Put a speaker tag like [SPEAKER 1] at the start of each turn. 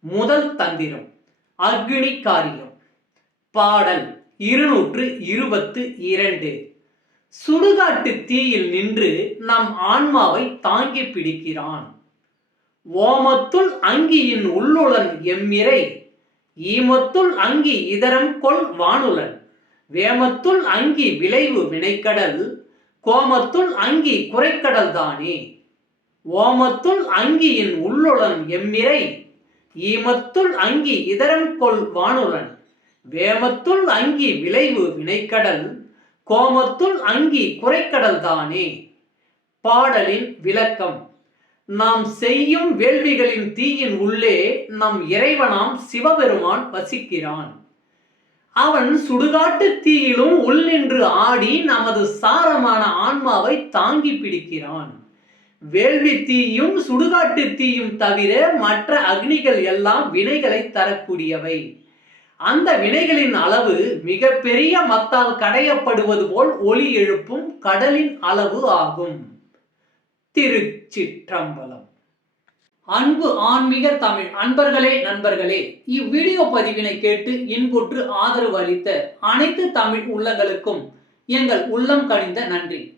[SPEAKER 1] முதல் தந்திரம் அக்னி காரியம் பாடல் இருநூற்று இருபத்து இரண்டு. சுடுகாட்டு தீயில் நின்று நம் ஆன்மாவை தாங்கி பிடிக்கிறான். ஓமத்துள் அங்கியின் உள்ளுளன் எம்மிரை ஈமத்துள் அங்கி இதரம் கொள் வானுலன். வேமத்துள் அங்கி விளைவு வினைக்கடல் கோமத்துள் அங்கி குறைக்கடல் தானே. ஓமத்துள் அங்கியின் உள்ளுளன் எம்மிரை ஈமத்துள் அங்கி இதரன் கொள் வானுலன் வேமத்துள் அங்கி விளைவு வினைக்கடல் கோமத்துள் அங்கி குறைக்கடல் தானே. பாடலின் விளக்கம் நாம் செய்யும் வேள்விகளின் தீயின் உள்ளே நம் இறைவனாம் சிவபெருமான் வசிக்கிறான். அவன் சுடுகாட்டு தீயிலும் உள் நின்று ஆடி நமது சாரமான ஆன்மாவை தாங்கி பிடிக்கிறான். வேள்வி தீயும் சுடுகாட்டு தீயும் தவிர மற்ற அக்னிகள் எல்லாம் வினைகளை தரக்கூடியவை. அந்த வினைகளின் அளவு மிக பெரிய மத்தால் கடையப்படுவது போல் ஒளி எழுப்பும் கடலின் அளவு ஆகும். திருச்சிற்றம்பலம். அன்பு ஆன்மீக தமிழ் அன்பர்களே நண்பர்களே இவ்வீடியோ பதிவினை கேட்டு இன்புற்று ஆதரவு அளித்த அனைத்து தமிழ் உள்ளங்களுக்கும் எங்கள் உள்ளம் கணிந்த நன்றி.